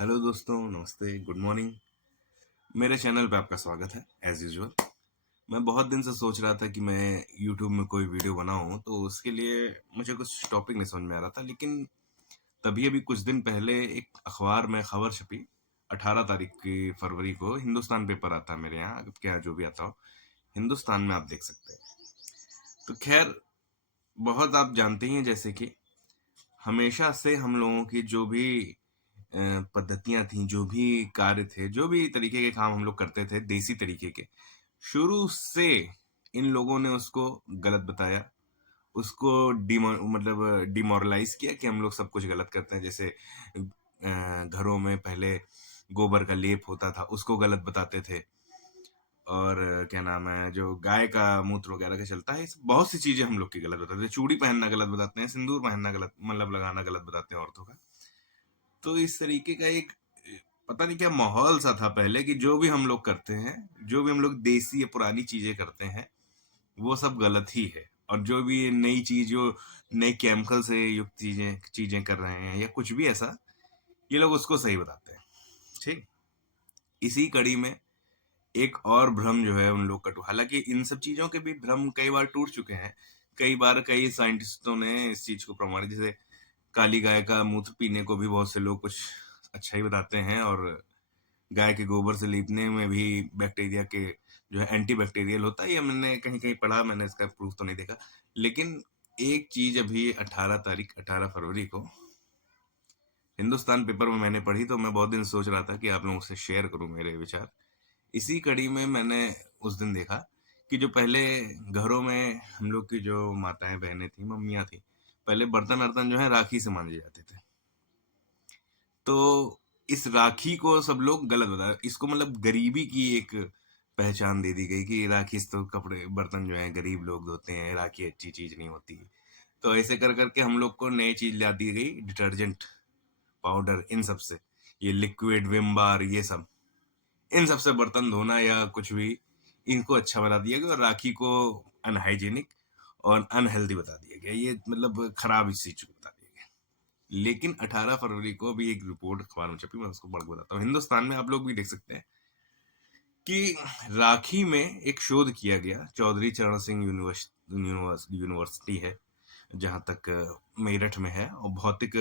Hello दोस्तों, नमस्ते, good morning. मेरे चैनल पे आपका स्वागत है एज यूजुअल। मैं बहुत दिन से सोच रहा था कि मैं यूट्यूब में कोई वीडियो बनाऊं, तो उसके लिए मुझे कुछ टॉपिक नहीं समझ में आ रहा था। लेकिन तभी अभी कुछ दिन पहले एक अखबार में खबर छपी। 18 तारीख की फरवरी को हिंदुस्तान पेपर आता है मेरे यहाँ, आपके यहाँ जो भी आता हो, हिंदुस्तान में आप देख सकते हैं। तो खैर, बहुत आप जानते ही हैं जैसे कि हमेशा से हम लोगों की जो भी पद्धतियां थी, जो भी कार्य थे, जो भी तरीके के काम हम लोग करते थे देसी तरीके के, शुरू से इन लोगों ने उसको गलत बताया, उसको डिमोरलाइज किया कि हम लोग सब कुछ गलत करते हैं। जैसे घरों में पहले गोबर का लेप होता था, उसको गलत बताते थे। और क्या नाम है, जो गाय का मूत्र वगैरह का चलता है, बहुत सी चीजें हम लोग की गलत बताते हैं। चूड़ी पहनना गलत बताते हैं, सिंदूर पहनना गलत, मतलब लगाना गलत बताते हैं औरतों का। तो इस तरीके का एक पता नहीं क्या माहौल सा था पहले, कि जो भी हम लोग करते हैं, जो भी हम लोग देसी या पुरानी चीजें करते हैं, वो सब गलत ही है। और जो भी नई चीज, जो नए केमिकल से युक्त चीजें चीजें कर रहे हैं या कुछ भी ऐसा, ये लोग उसको सही बताते हैं। ठीक। इसी कड़ी में एक और भ्रम जो है उन लोग का हालांकि इन सब चीजों के भी भ्रम कई बार टूट चुके हैं। कई बार कई साइंटिस्टों ने इस चीज को प्रमाणित, जैसे काली गाय का मूत्र पीने को भी बहुत से लोग कुछ अच्छा ही बताते हैं, और गाय के गोबर से लीपने में भी बैक्टीरिया के जो है एंटी बैक्टीरियल होता है। ये मैंने कहीं कहीं पढ़ा, मैंने इसका प्रूफ तो नहीं देखा। लेकिन एक चीज अभी 18 फरवरी को हिंदुस्तान पेपर में मैंने पढ़ी, तो मैं बहुत दिन सोच रहा था कि आप लोगों से शेयर करूं मेरे विचार। इसी कड़ी में मैंने उस दिन देखा कि जो पहले घरों में हम लोग की जो माताएं बहनें थी, मम्मियां थी, पहले बर्तन वर्तन जो है राखी से मांजे जाते थे। तो इस राखी को सब लोग गलत बता, इसको मतलब गरीबी की एक पहचान दे दी गई कि राखी से तो कपड़े बर्तन जो है गरीब लोग धोते हैं, राखी अच्छी चीज नहीं होती। तो ऐसे कर करके हम लोग को नई चीज ला दी गई, डिटर्जेंट, पाउडर, इन सब से, ये लिक्विड विम बार, ये सब, इन सब से बर्तन धोना या कुछ भी, इनको अच्छा बना दिया गया, और राखी को अनहाइजीनिक और अनहेल्दी बता दिया गया। ये मतलब खराब इस चीज को बता दिया गया। लेकिन 18 फरवरी को भी एक रिपोर्ट अखबार में छपी, मैं उसको पढ़ के बताता हूँ। हिंदुस्तान में आप लोग भी देख सकते हैं कि राखी में एक शोध किया गया। चौधरी चरण सिंह यूनिवर्सिटी है, जहां तक मेरठ में है, और भौतिक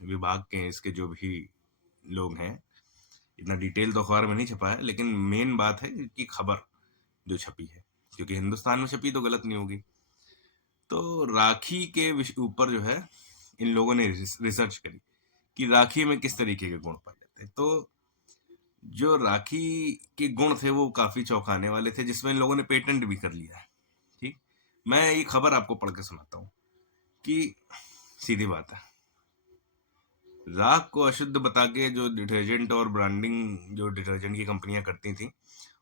विभाग के इसके जो भी लोग हैं, इतना डिटेल तो अखबार में नहीं छपा है, लेकिन मेन बात है कि खबर जो छपी है, क्योंकि हिंदुस्तान में छपी तो गलत नहीं होगी। तो राखी के ऊपर जो है इन लोगों ने रिसर्च करी कि राखी में किस तरीके के गुण पाए जाते हैं। तो जो राखी के गुण थे वो काफी चौंकाने वाले थे, जिसमें इन लोगों ने पेटेंट भी कर लिया है। ठीक। मैं ये खबर आपको पढ़ के सुनाता हूँ कि सीधी बात है, राख को अशुद्ध बता के जो डिटर्जेंट और ब्रांडिंग जो डिटर्जेंट की कंपनियां करती थी,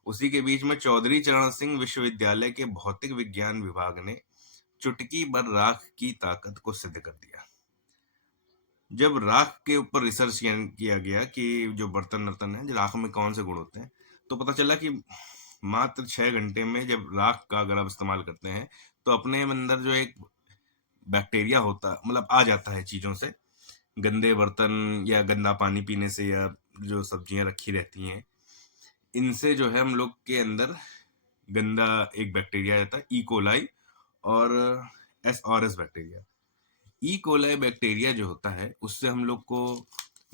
उसी के बीच में चौधरी चरण सिंह विश्वविद्यालय के भौतिक विज्ञान विभाग ने चुटकी भर राख की ताकत को सिद्ध कर दिया। जब राख के ऊपर रिसर्च किया गया कि जो बर्तन वर्तन है, राख में कौन से गुण होते हैं, तो पता चला कि मात्र 6 घंटे में जब राख का अगर आप इस्तेमाल करते हैं, तो अपने अंदर जो एक बैक्टीरिया होता, मतलब आ जाता है चीजों से, गंदे बर्तन या गंदा पानी पीने से, या जो सब्जियां रखी रहती हैं, इनसे जो है हम लोग के अंदर गंदा एक बैक्टीरिया रहता है, ई कोलाई, और S bacteria. E coli bacteria जो होता है, उससे हम लोग को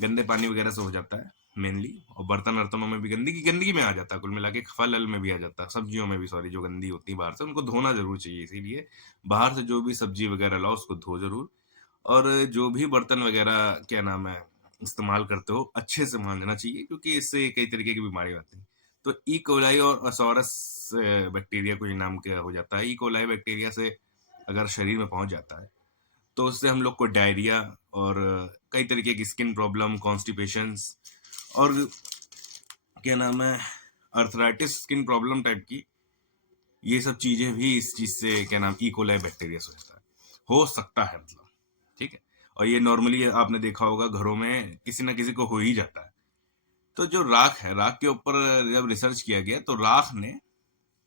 गंदे पानी वगैरह से हो जाता है मेनली, और बर्तन वर्तनों में भी गंदगी गंदगी में आ जाता है, कुल मिला के फल अल में भी आ जाता है, सब्जियों में भी, सॉरी, जो गंदी होती है बाहर से, उनको धोना जरूर चाहिए। इसीलिए बाहर से जो भी सब्जी वगैरह लाओ उसको धो जरूर। और जो भी बर्तन वगैरह क्या नाम है इस्तेमाल करते हो, अच्छे से मांजना चाहिए, क्योंकि इससे कई तरीके की बीमारी आती है। तो ई कोलाई और असोरस बैक्टीरिया कुछ नाम का हो जाता है। ई कोलाई बैक्टीरिया से अगर शरीर में पहुंच जाता है, तो उससे हम लोग को डायरिया और कई तरीके की स्किन प्रॉब्लम, कॉन्स्टिपेशंस, और क्या नाम है, अर्थराइटिस, स्किन प्रॉब्लम टाइप की, ये सब चीजें भी इस चीज से, क्या नाम, इकोलाई बैक्टीरिया से होता है, हो सकता है, मतलब। ठीक है। और ये नॉर्मली आपने देखा होगा घरों में किसी ना किसी को हो ही जाता है। तो जो राख है, राख के ऊपर जब रिसर्च किया गया, तो राख ने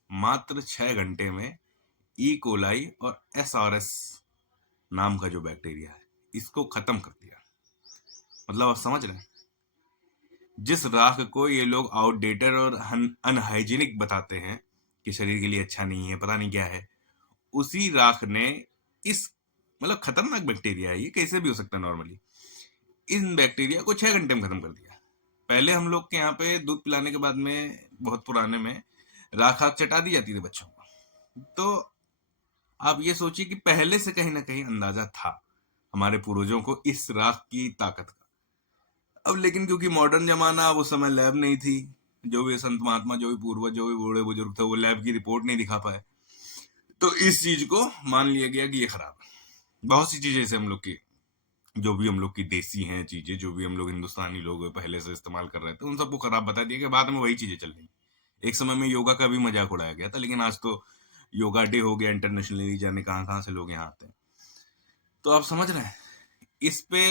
मात्र 6 घंटे में ई कोलाई और एस नाम का जो बैक्टीरिया है, इसको खत्म कर दिया। मतलब आप समझ रहे हैं, जिस राख को ये लोग आउटडेटेड और अनहाइजीनिक बताते हैं कि शरीर के लिए अच्छा नहीं है, पता नहीं क्या है, उसी राख ने इस मतलब खतरनाक बैक्टीरिया है, ये कैसे भी हो सकता है नॉर्मली, इन बैक्टीरिया को 6 घंटे में खत्म कर दिया। पहले हम लोग के यहाँ पे दूध पिलाने के बाद में, बहुत पुराने में, राख आख चटा दी जाती थी बच्चों को। तो आप ये सोचिए कि पहले से कहीं ना कहीं अंदाजा था हमारे पूर्वजों को इस राख की ताकत का। अब लेकिन क्योंकि मॉडर्न जमाना, वो समय लैब नहीं थी, जो भी संत महात्मा, जो भी पूर्वज, जो भी बूढ़े बुजुर्ग थे, वो लैब की रिपोर्ट नहीं दिखा पाए, तो इस चीज को मान लिया गया कि ये खराब है। बहुत सी चीजें जैसे हम लोग की, जो भी हम लोग की देसी हैं चीजें, जो भी हम लोग हिंदुस्तानी लोग पहले से इस्तेमाल कर रहे थे, उन सबको खराब बता दिया कि बाद में वही चीजें चल रही। एक समय में योगा का भी मजाक उड़ाया गया था, लेकिन आज तो योगा डे हो गया इंटरनेशनली, जाने कहाँ कहाँ से लोग यहाँ आते हैं। तो आप समझ रहे हैं, इस पे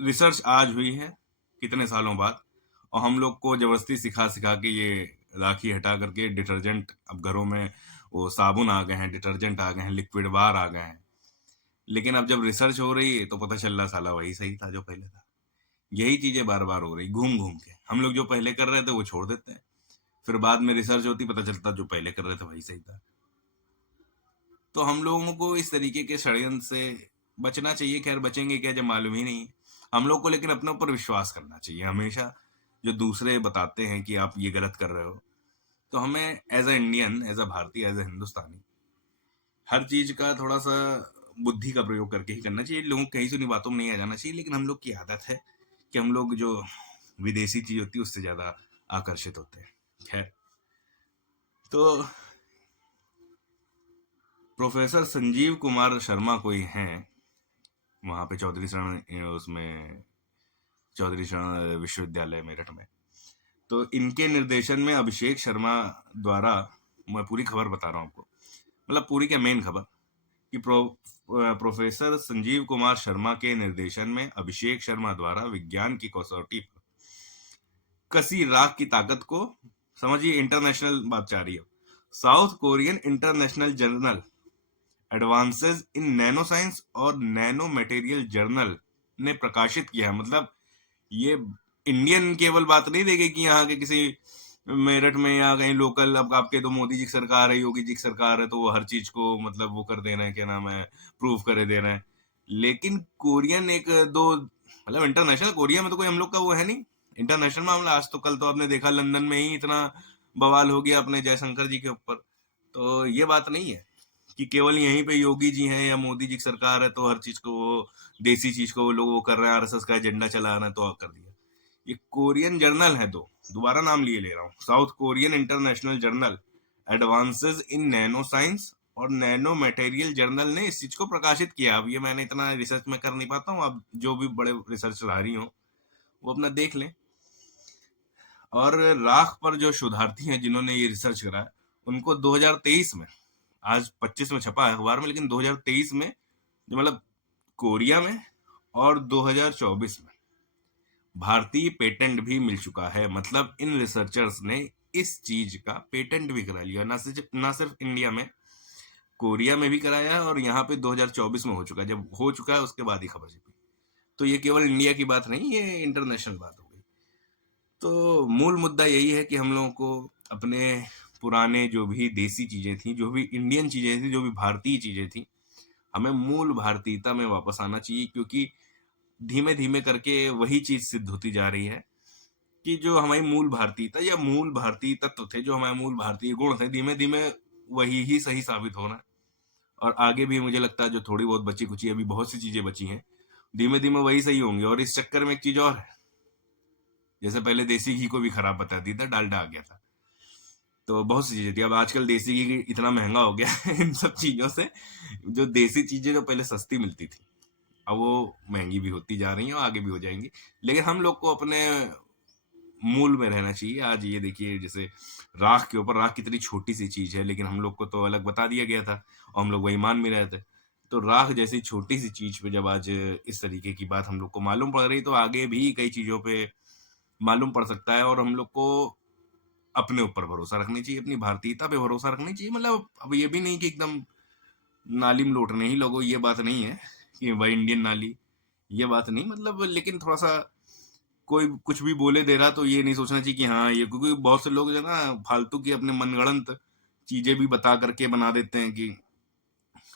रिसर्च आज हुई है कितने सालों बाद, और हम लोग को जबरदस्ती सिखा सिखा के ये राखी हटा करके डिटर्जेंट, अब घरों में वो साबुन आ गए हैं, डिटर्जेंट आ गए हैं, लिक्विड बार आ गए हैं। लेकिन अब जब रिसर्च हो रही है तो पता चल रहा साला वही सही था जो पहले था। यही चीजें बार बार हो रही, घूम घूम के हम लोग जो पहले कर रहे थे वो छोड़ देते हैं, फिर बाद में रिसर्च होती, पता चलता जो पहले कर रहे थे वही सही था। तो हम लोगों को इस तरीके के षड्यंत्र से बचना चाहिए। खैर बचेंगे क्या जब मालूम ही नहीं है हम लोग को, लेकिन अपने ऊपर विश्वास करना चाहिए हमेशा। जो दूसरे बताते हैं कि आप ये गलत कर रहे हो, तो हमें as a Indian, as a भारतीय, एज अ हिंदुस्तानी, हर चीज का थोड़ा सा बुद्धि का प्रयोग करके ही करना चाहिए। लोगों कहीं सुनी बातों में नहीं आ जाना चाहिए। लेकिन हम लोग की आदत है कि हम लोग जो विदेशी चीज होती है उससे ज्यादा आकर्षित होते हैं। खैर, तो प्रोफेसर संजीव कुमार शर्मा कोई हैं वहाँ पे चौधरी शरण, उसमें चौधरी शरण विश्वविद्यालय मेरठ में। तो इनके निर्देशन में अभिषेक शर्मा द्वारा, मैं पूरी खबर बता रहा हूँ आपको, मतलब पूरी क्या, मेन खबर, कि प्रोफेसर संजीव कुमार शर्मा के निर्देशन में अभिषेक शर्मा द्वारा विज्ञान की कसौटी पर कसी राख की ताकत को, समझिए इंटरनेशनल बात चाह रही है, south Korean international journal advances in nano science और नैनो मटेरियल जर्नल ने प्रकाशित किया है। मतलब ये इंडियन केवल बात नहीं देगी कि यहाँ के किसी मेरठ में या कहीं लोकल, अब आपके तो मोदी जी की सरकार है, योगी जी की सरकार है, तो वो हर चीज को मतलब वो कर दे रहे हैं, क्या नाम है, प्रूव करे दे रहे हैं। लेकिन कोरियन एक दो, मतलब इंटरनेशनल, कोरिया में तो कोई हम लोग का वो है नहीं इंटरनेशनल मामला। आज तो कल तो आपने देखा लंदन में ही इतना बवाल हो गया अपने जयशंकर जी के ऊपर। तो ये बात नहीं है कि केवल यहीं पे योगी जी हैं या मोदी जी की सरकार है तो हर चीज को वो देसी चीज को वो लोग वो कर रहे हैं, आरएसएस का एजेंडा चला रहे हैं तो कर दिया। ये कोरियन जर्नल है, दो दोबारा नाम लिए ले रहा हूँ, south Korean international journal advances in nano science और नैनो मटेरियल जर्नल ने इस चीज को प्रकाशित किया। अब ये मैंने इतना रिसर्च में कर नहीं पाता हूँ, अब जो भी बड़े रिसर्चधारी हो वो अपना देख लें। और राख पर जो शोधार्थी हैं जिन्होंने ये रिसर्च करा, उनको 2023 में, आज 25 में छपा है अखबार में, लेकिन 2023 में, जो मतलब कोरिया में, और 2024 में भारतीय पेटेंट भी मिल चुका है। मतलब इन रिसर्चर्स ने इस चीज का पेटेंट भी करा लिया, ना सिर्फ इंडिया में, कोरिया में भी कराया, और यहाँ पे 2024 में हो चुका है। जब हो चुका है उसके बाद ही खबर छपी। तो ये केवल इंडिया की बात नहीं, ये इंटरनेशनल बात हो गई। तो मूल मुद्दा यही है कि हम लोगों को अपने पुराने जो भी देसी चीजें थी, जो भी इंडियन चीजें थी, जो भी भारतीय चीजें थी, हमें मूल भारतीयता में वापस आना चाहिए। क्योंकि धीमे धीमे करके वही चीज सिद्ध होती जा रही है कि जो हमारी मूल भारतीयता या मूल भारतीय तत्व थे, जो हमारे मूल भारतीय गुण थे, धीमे धीमे वही ही सही साबित होना है। और आगे भी मुझे लगता है जो थोड़ी बहुत बची कुची अभी बहुत सी चीजें बची हैं, धीमे धीमे वही सही होंगे। और इस चक्कर में एक चीज और है, जैसे पहले देसी घी को भी खराब बता दी था, डालडा आ गया था, तो बहुत सी चीजें थी। अब आजकल देसी घी इतना महंगा हो गया है इन सब चीजों से, जो देसी चीजें जो पहले सस्ती मिलती थी अब वो महंगी भी होती जा रही हैं और आगे भी हो जाएंगी। लेकिन हम लोग को अपने मूल में रहना चाहिए। आज ये देखिए, जैसे राख के ऊपर, राख कितनी छोटी सी चीज है, लेकिन हम लोग को तो अलग बता दिया गया था और हम लोग वही मान भी रहे थे। तो राख जैसी छोटी सी चीज पे जब आज इस तरीके की बात हम लोग को मालूम पड़ रही, तो आगे भी कई चीजों पे मालूम पड़ सकता है। और हम लोग को अपने ऊपर भरोसा रखनी चाहिए, अपनी भारतीयता पे भरोसा रखनी चाहिए। मतलब अब ये भी नहीं कि एकदम नाली में लौटने ही लोगों, ये बात नहीं है कि भाई इंडियन नाली, ये बात नहीं, मतलब लेकिन थोड़ा सा कोई कुछ भी बोले दे रहा तो ये नहीं सोचना चाहिए कि हाँ ये, क्योंकि बहुत से लोग जो है ना फालतू की अपने मनगढ़ंत चीजें भी बता करके बना देते हैं कि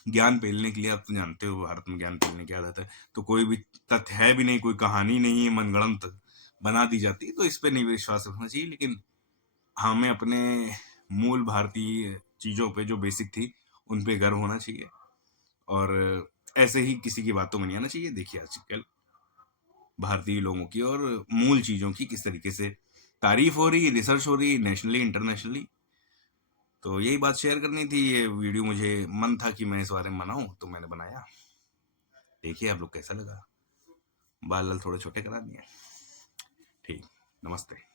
ज्ञान पेलने के लिए। आप तो जानते हो भारत में ज्ञान पेलने की आदत है, तो कोई भी तथ्य है भी नहीं, कोई कहानी नहीं है, मनगढ़ंत बना दी जाती है, तो इस पे नहीं विश्वास रखना चाहिए। लेकिन हमें अपने मूल भारतीय चीजों पे जो बेसिक थी उन पे गर्व होना चाहिए, और ऐसे ही किसी की बातों में नहीं आना चाहिए। देखिए आजकल भारतीय लोगों की और मूल चीजों की किस तरीके से तारीफ हो रही, रिसर्च हो रही, नेशनली इंटरनेशनली। तो यही बात शेयर करनी थी। ये वीडियो मुझे मन था कि मैं इस बारे में बनाऊं, तो मैंने बनाया। देखिए आप लोग कैसा लगा। बाल लाल थोड़े छोटे करा दिए। ठीक, नमस्ते।